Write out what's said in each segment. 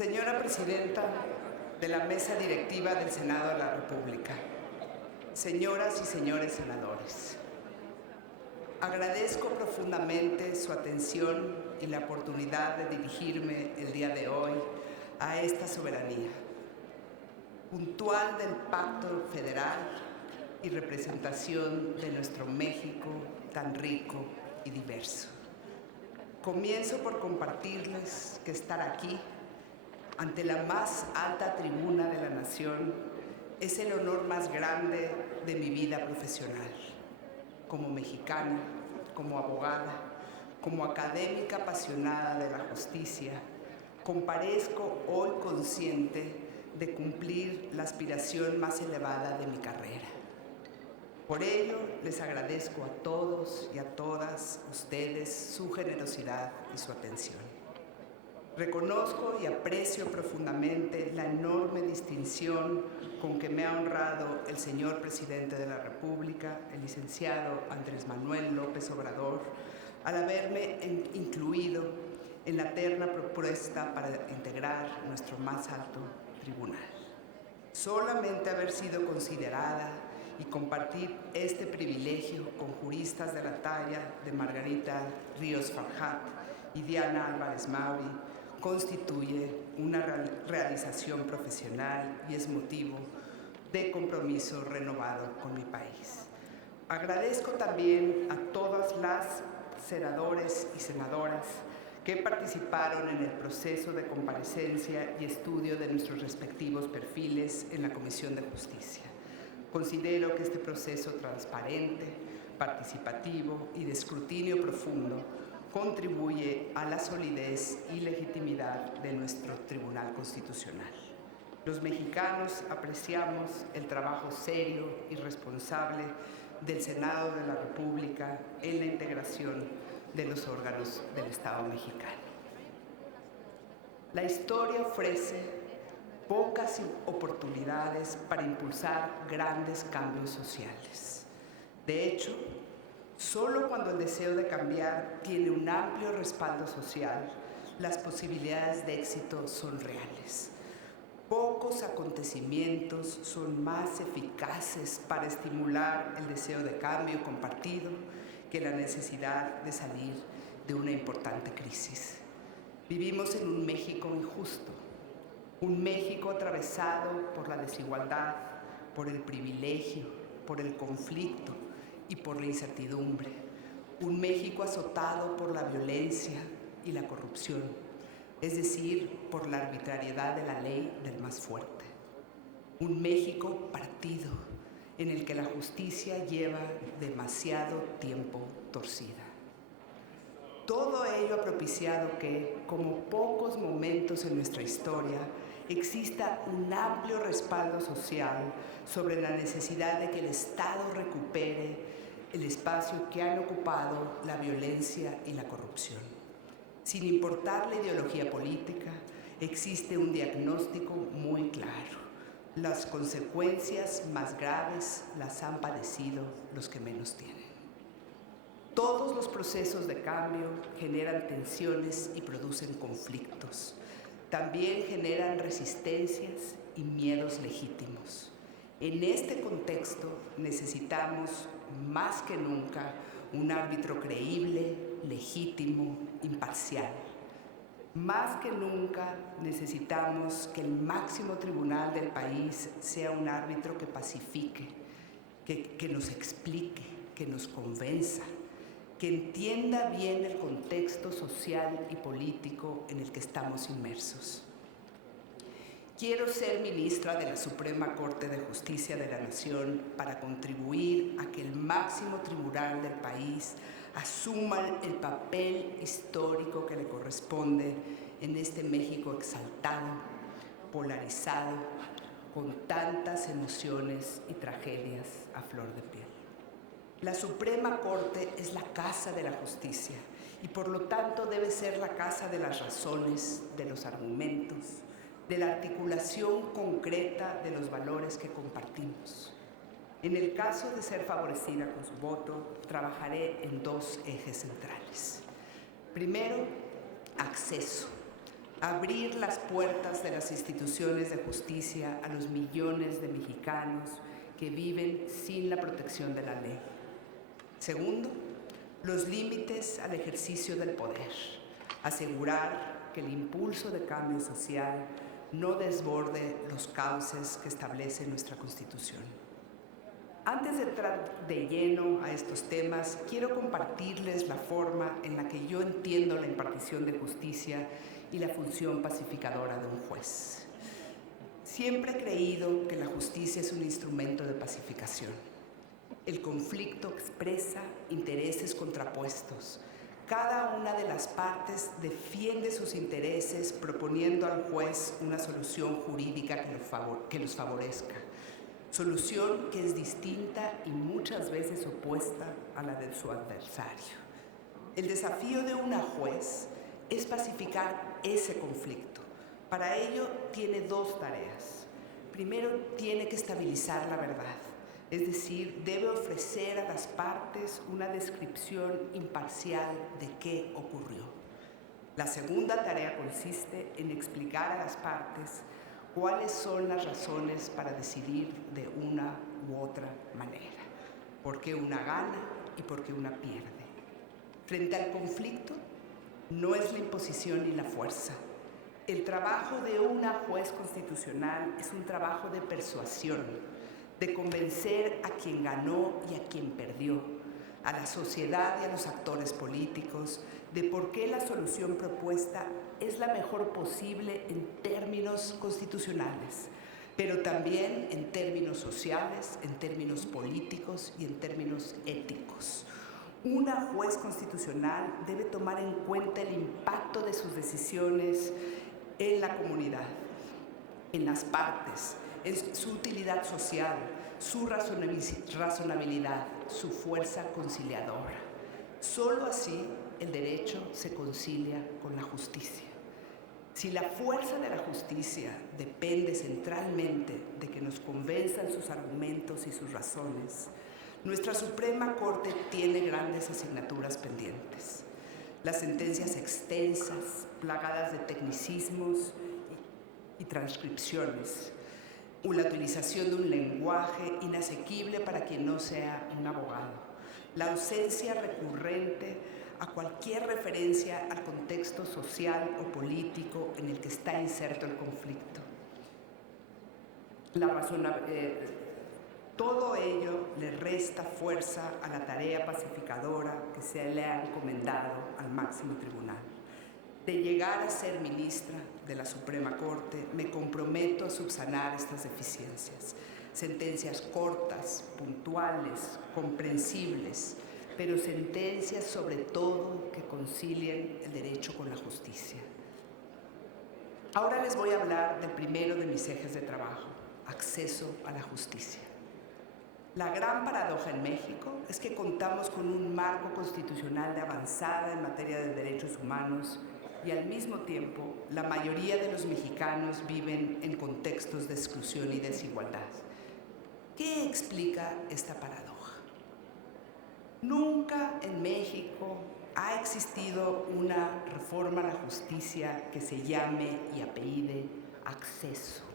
Señora Presidenta de la Mesa Directiva del Senado de la República, señoras y señores senadores, agradezco profundamente su atención y la oportunidad de dirigirme el día de hoy a esta soberanía, puntual del Pacto Federal y representación de nuestro México tan rico y diverso. Comienzo por compartirles que estar aquí, ante la más alta tribuna de la nación, es el honor más grande de mi vida profesional. Como mexicana, como abogada, como académica apasionada de la justicia, comparezco hoy consciente de cumplir la aspiración más elevada de mi carrera. Por ello, les agradezco a todos y a todas ustedes su generosidad y su atención. Reconozco y aprecio profundamente la enorme distinción con que me ha honrado el señor Presidente de la República, el licenciado Andrés Manuel López Obrador, al haberme incluido en la terna propuesta para integrar nuestro más alto tribunal. Solamente haber sido considerada y compartir este privilegio con juristas de la talla de Margarita Ríos Farjat y Diana Álvarez Mauri constituye una realización profesional y es motivo de compromiso renovado con mi país. Agradezco también a todas las senadores y senadoras que participaron en el proceso de comparecencia y estudio de nuestros respectivos perfiles en la Comisión de Justicia. Considero que este proceso transparente, participativo y de escrutinio profundo contribuye a la solidez y legitimidad de nuestro Tribunal Constitucional. Los mexicanos apreciamos el trabajo serio y responsable del Senado de la República en la integración de los órganos del Estado mexicano. La historia ofrece pocas oportunidades para impulsar grandes cambios sociales. De hecho, solo cuando el deseo de cambiar tiene un amplio respaldo social, las posibilidades de éxito son reales. Pocos acontecimientos son más eficaces para estimular el deseo de cambio compartido que la necesidad de salir de una importante crisis. Vivimos en un México injusto, un México atravesado por la desigualdad, por el privilegio, por el conflicto y por la incertidumbre. Un México azotado por la violencia y la corrupción, es decir, por la arbitrariedad de la ley del más fuerte. Un México partido, en el que la justicia lleva demasiado tiempo torcida. Todo ello ha propiciado que, como pocos momentos en nuestra historia, exista un amplio respaldo social sobre la necesidad de que el Estado recupere el espacio que han ocupado la violencia y la corrupción. Sin importar la ideología política, existe un diagnóstico muy claro. Las consecuencias más graves las han padecido los que menos tienen. Todos los procesos de cambio generan tensiones y producen conflictos. También generan resistencias y miedos legítimos. En este contexto necesitamos más que nunca un árbitro creíble, legítimo, imparcial. Más que nunca necesitamos que el máximo tribunal del país sea un árbitro que pacifique, que nos explique, que nos convenza, que entienda bien el contexto social y político en el que estamos inmersos. Quiero ser ministra de la Suprema Corte de Justicia de la Nación para contribuir a que el máximo tribunal del país asuma el papel histórico que le corresponde en este México exaltado, polarizado, con tantas emociones y tragedias a flor de piel. La Suprema Corte es la casa de la justicia y por lo tanto debe ser la casa de las razones, de los argumentos, de la articulación concreta de los valores que compartimos. En el caso de ser favorecida con su voto, trabajaré en dos ejes centrales. Primero, acceso. abrir las puertas de las instituciones de justicia a los millones de mexicanos que viven sin la protección de la ley. Segundo, los límites al ejercicio del poder. Asegurar que el impulso de cambio social no desborde los cauces que establece nuestra Constitución. Antes de entrar de lleno a estos temas, quiero compartirles la forma en la que yo entiendo la impartición de justicia y la función pacificadora de un juez. Siempre he creído que la justicia es un instrumento de pacificación. El conflicto expresa intereses contrapuestos. Cada una de las partes defiende sus intereses proponiendo al juez una solución jurídica que los favorezca. Solución que es distinta y muchas veces opuesta a la de su adversario. El desafío de una juez es pacificar ese conflicto. Para ello tiene dos tareas. Primero, tiene que estabilizar la verdad, es decir, debe ofrecer a las partes una descripción imparcial de qué ocurrió. La segunda tarea consiste en explicar a las partes cuáles son las razones para decidir de una u otra manera, por qué una gana y por qué una pierde. Frente al conflicto, no es la imposición ni la fuerza. El trabajo de una juez constitucional es un trabajo de persuasión, de convencer a quien ganó y a quien perdió, a la sociedad y a los actores políticos, de por qué la solución propuesta es la mejor posible en términos constitucionales, pero también en términos sociales, en términos políticos y en términos éticos. Una juez constitucional debe tomar en cuenta el impacto de sus decisiones en la comunidad, en las partes, en su utilidad social, su razonabilidad, su fuerza conciliadora. Solo así el derecho se concilia con la justicia. Si la fuerza de la justicia depende centralmente de que nos convenzan sus argumentos y sus razones, nuestra Suprema Corte tiene grandes asignaturas pendientes. Las sentencias extensas, plagadas de tecnicismos y transcripciones, la utilización de un lenguaje inasequible para quien no sea un abogado, la ausencia recurrente a cualquier referencia al contexto social o político en el que está inserto el conflicto. Todo ello le resta fuerza a la tarea pacificadora que se le ha encomendado al máximo tribunal. De llegar a ser ministra de la Suprema Corte, me comprometo a subsanar estas deficiencias. Sentencias cortas, puntuales, comprensibles, pero sentencias sobre todo que concilien el derecho con la justicia. Ahora les voy a hablar del primero de mis ejes de trabajo, acceso a la justicia. La gran paradoja en México es que contamos con un marco constitucional de avanzada en materia de derechos humanos y al mismo tiempo la mayoría de los mexicanos viven en contextos de exclusión y desigualdad. ¿Qué explica esta paradoja? Nunca en México ha existido una reforma a la justicia que se llame y apellide acceso.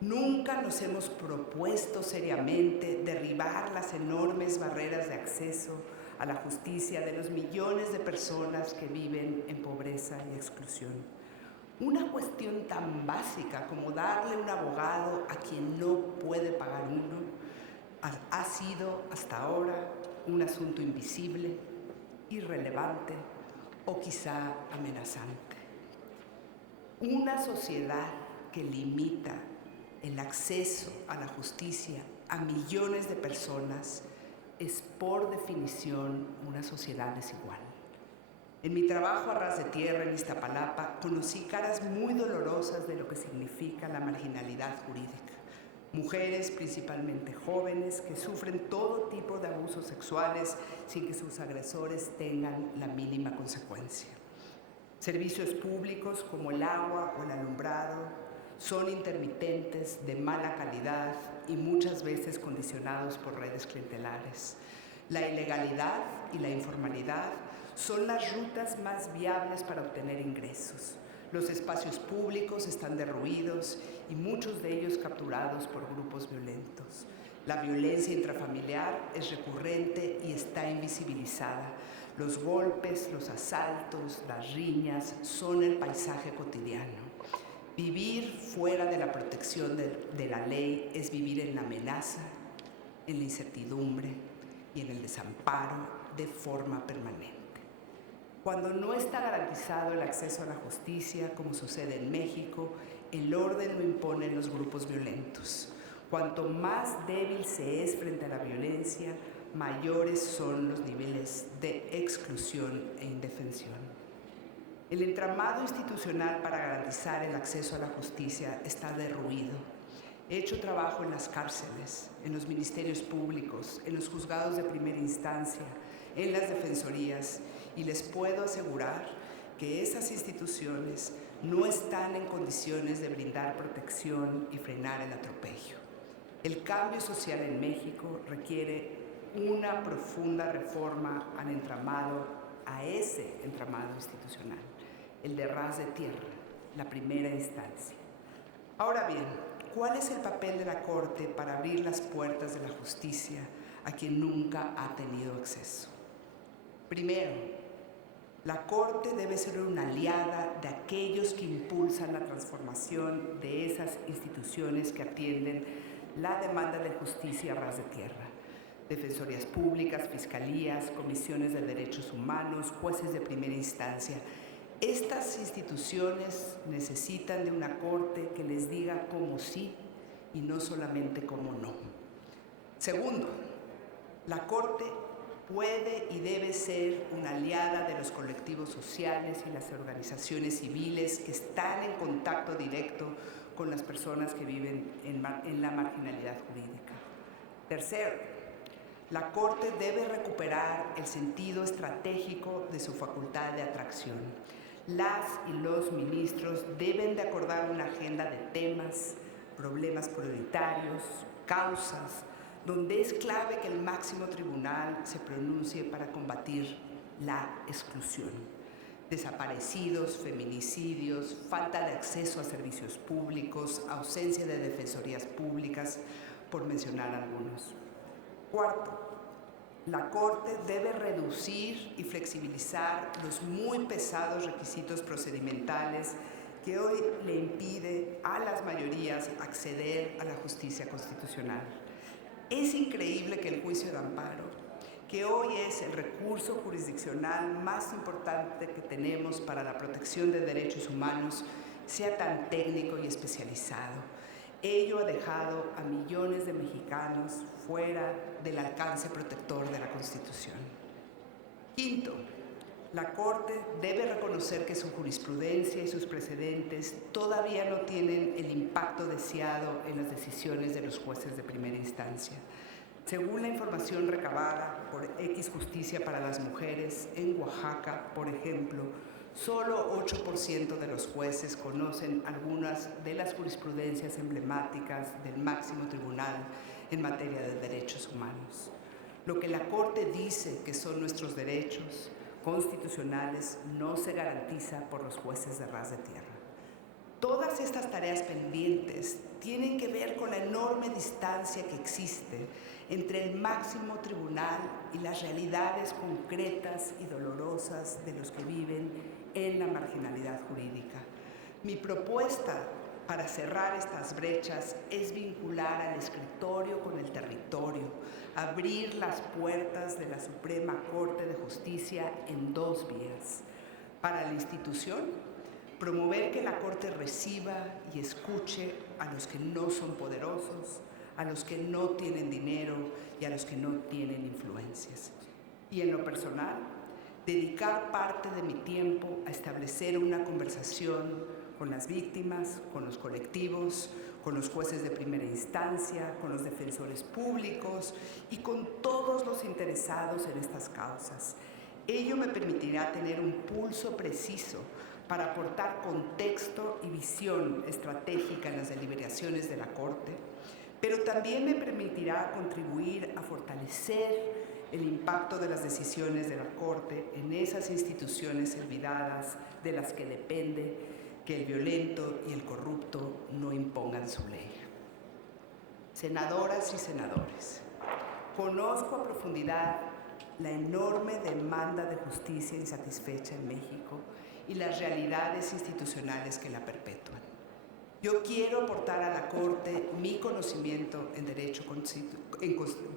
Nunca nos hemos propuesto seriamente derribar las enormes barreras de acceso a la justicia de los millones de personas que viven en pobreza y exclusión. Una cuestión tan básica como darle un abogado a quien no puede pagar uno ha sido hasta ahora un asunto invisible, irrelevante o quizá amenazante. Una sociedad que limita el acceso a la justicia a millones de personas es por definición una sociedad desigual. En mi trabajo a ras de tierra en Iztapalapa conocí caras muy dolorosas de lo que significa la marginalidad jurídica. Mujeres, principalmente jóvenes, que sufren todo tipo de abusos sexuales sin que sus agresores tengan la mínima consecuencia. Servicios públicos como el agua o el alumbrado son intermitentes, de mala calidad y muchas veces condicionados por redes clientelares. La ilegalidad y la informalidad son las rutas más viables para obtener ingresos. Los espacios públicos están derruidos y muchos de ellos capturados por grupos violentos. La violencia intrafamiliar es recurrente y está invisibilizada. Los golpes, los asaltos, las riñas son el paisaje cotidiano. Vivir fuera de la protección de la ley es vivir en la amenaza, en la incertidumbre y en el desamparo de forma permanente. Cuando no está garantizado el acceso a la justicia, como sucede en México, el orden lo imponen los grupos violentos. Cuanto más débil se es frente a la violencia, mayores son los niveles de exclusión e indefensión. El entramado institucional para garantizar el acceso a la justicia está derruido. He hecho trabajo en las cárceles, en los ministerios públicos, en los juzgados de primera instancia, en las defensorías, y les puedo asegurar que esas instituciones no están en condiciones de brindar protección y frenar el atropello. El cambio social en México requiere una profunda reforma al entramado, a ese entramado institucional, el de ras de tierra, la primera instancia. Ahora bien, ¿cuál es el papel de la Corte para abrir las puertas de la justicia a quien nunca ha tenido acceso? Primero, la Corte debe ser una aliada de aquellos que impulsan la transformación de esas instituciones que atienden la demanda de justicia a ras de tierra. Defensorías públicas, fiscalías, comisiones de derechos humanos, jueces de primera instancia. Estas instituciones necesitan de una Corte que les diga cómo sí y no solamente cómo no. Segundo, la Corte puede y debe ser una aliada de los colectivos sociales y las organizaciones civiles que están en contacto directo con las personas que viven en la marginalidad jurídica. Tercero, la Corte debe recuperar el sentido estratégico de su facultad de atracción. Las y los ministros deben de acordar una agenda de temas, problemas prioritarios, causas, donde es clave que el máximo tribunal se pronuncie para combatir la exclusión. Desaparecidos, feminicidios, falta de acceso a servicios públicos, ausencia de defensorías públicas, por mencionar algunos. Cuarto, la Corte debe reducir y flexibilizar los muy pesados requisitos procedimentales que hoy le impide a las mayorías acceder a la justicia constitucional. Es increíble que el juicio de amparo, que hoy es el recurso jurisdiccional más importante que tenemos para la protección de derechos humanos, sea tan técnico y especializado. Ello ha dejado a millones de mexicanos fuera del alcance protector de la Constitución. Quinto, la Corte debe reconocer que su jurisprudencia y sus precedentes todavía no tienen el impacto deseado en las decisiones de los jueces de primera instancia. Según la información recabada por X Justicia para las Mujeres, en Oaxaca, por ejemplo, solo 8% de los jueces conocen algunas de las jurisprudencias emblemáticas del máximo tribunal en materia de derechos humanos. Lo que la Corte dice que son nuestros derechos constitucionales no se garantiza por los jueces de ras de tierra. Todas estas tareas pendientes tienen que ver con la enorme distancia que existe entre el máximo tribunal y las realidades concretas y dolorosas de los que viven en la marginalidad jurídica. Mi propuesta para cerrar estas brechas es vincular al escritorio con el territorio, abrir las puertas de la Suprema Corte de Justicia en dos vías. Para la institución, promover que la Corte reciba y escuche a los que no son poderosos, a los que no tienen dinero y a los que no tienen influencias. Y en lo personal, dedicar parte de mi tiempo a establecer una conversación con las víctimas, con los colectivos, con los jueces de primera instancia, con los defensores públicos y con todos los interesados en estas causas. Ello me permitirá tener un pulso preciso para aportar contexto y visión estratégica en las deliberaciones de la Corte, pero también me permitirá contribuir a fortalecer el impacto de las decisiones de la Corte en esas instituciones olvidadas de las que depende que el violento y el corrupto no impongan su ley. Senadoras y senadores, conozco a profundidad la enorme demanda de justicia insatisfecha en México y las realidades institucionales que la perpetúan. Yo quiero aportar a la Corte mi conocimiento en derecho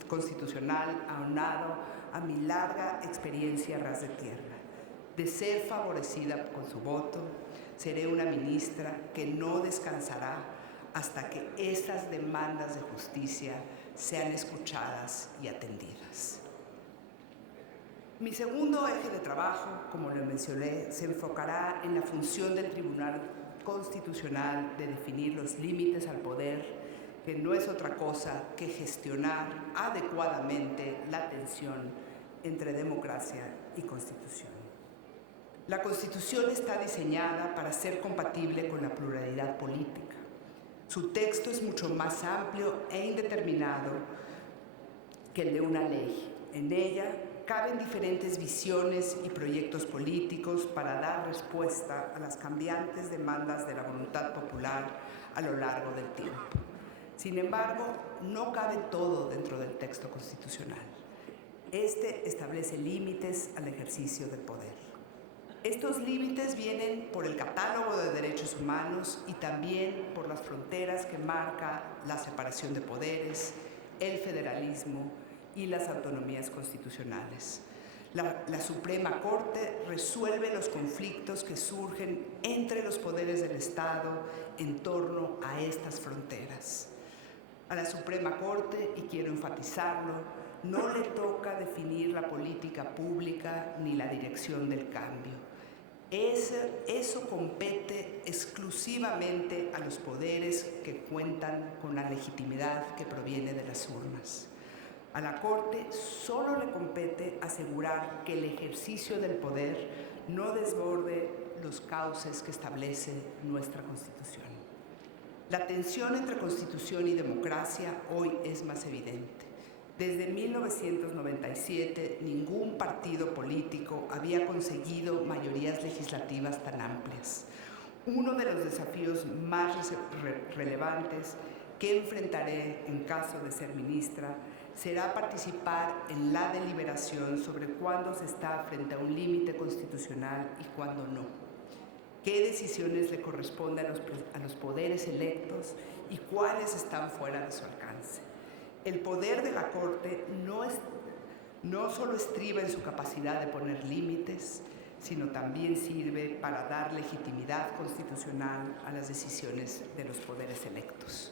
constitucional aunado a mi larga experiencia a ras de tierra. De ser favorecida con su voto, seré una ministra que no descansará hasta que estas demandas de justicia sean escuchadas y atendidas. Mi segundo eje de trabajo, como lo mencioné, se enfocará en la función del Tribunal Constitucional de definir los límites al poder, que no es otra cosa que gestionar adecuadamente la tensión entre democracia y Constitución. La Constitución está diseñada para ser compatible con la pluralidad política. Su texto es mucho más amplio e indeterminado que el de una ley. En ella caben diferentes visiones y proyectos políticos para dar respuesta a las cambiantes demandas de la voluntad popular a lo largo del tiempo. Sin embargo, no cabe todo dentro del texto constitucional. Este establece límites al ejercicio del poder. Estos límites vienen por el catálogo de derechos humanos y también por las fronteras que marca la separación de poderes, el federalismo y las autonomías constitucionales. La Suprema Corte resuelve los conflictos que surgen entre los poderes del Estado en torno a estas fronteras. A la Suprema Corte, y quiero enfatizarlo, no le toca definir la política pública ni la dirección del cambio. Eso compete exclusivamente a los poderes que cuentan con la legitimidad que proviene de las urnas. A la Corte solo le compete asegurar que el ejercicio del poder no desborde los cauces que establece nuestra Constitución. La tensión entre Constitución y democracia hoy es más evidente. Desde 1997, ningún partido político había conseguido mayorías legislativas tan amplias. Uno de los desafíos más relevantes que enfrentaré en caso de ser ministra será participar en la deliberación sobre cuándo se está frente a un límite constitucional y cuándo no. Qué decisiones le corresponden a los poderes electos y cuáles están fuera de su alcance. El poder de la Corte no solo estriba en su capacidad de poner límites, sino también sirve para dar legitimidad constitucional a las decisiones de los poderes electos.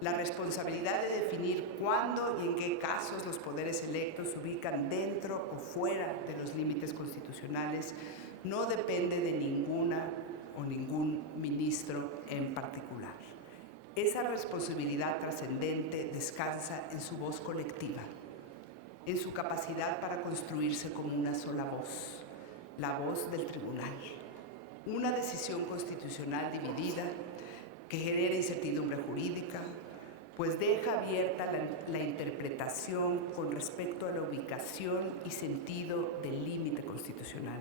La responsabilidad de definir cuándo y en qué casos los poderes electos se ubican dentro o fuera de los límites constitucionales no depende de ninguna o ningún ministro en particular. Esa responsabilidad trascendente descansa en su voz colectiva, en su capacidad para construirse como una sola voz, la voz del tribunal. Una decisión constitucional dividida que genera incertidumbre jurídica, pues deja abierta la interpretación con respecto a la ubicación y sentido del límite constitucional.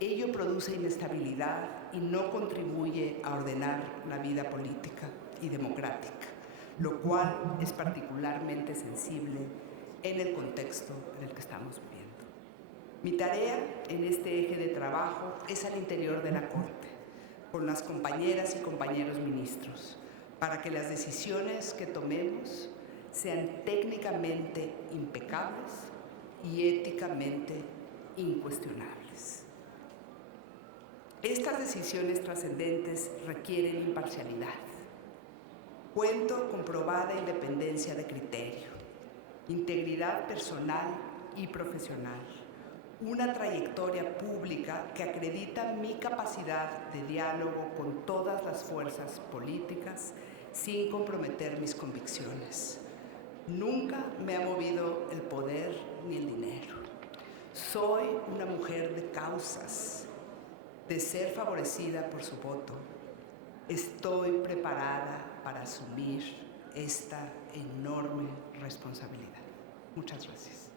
Ello produce inestabilidad y no contribuye a ordenar la vida política y democrática, lo cual es particularmente sensible en el contexto en el que estamos viviendo. Mi tarea en este eje de trabajo es al interior de la Corte, con las compañeras y compañeros ministros, para que las decisiones que tomemos sean técnicamente impecables y éticamente incuestionables. Estas decisiones trascendentes requieren imparcialidad. Cuento con probada independencia de criterio, integridad personal y profesional, una trayectoria pública que acredita mi capacidad de diálogo con todas las fuerzas políticas sin comprometer mis convicciones. Nunca me ha movido el poder ni el dinero. Soy una mujer de causas, de ser favorecida por su voto. Estoy preparada para asumir esta enorme responsabilidad. Muchas gracias.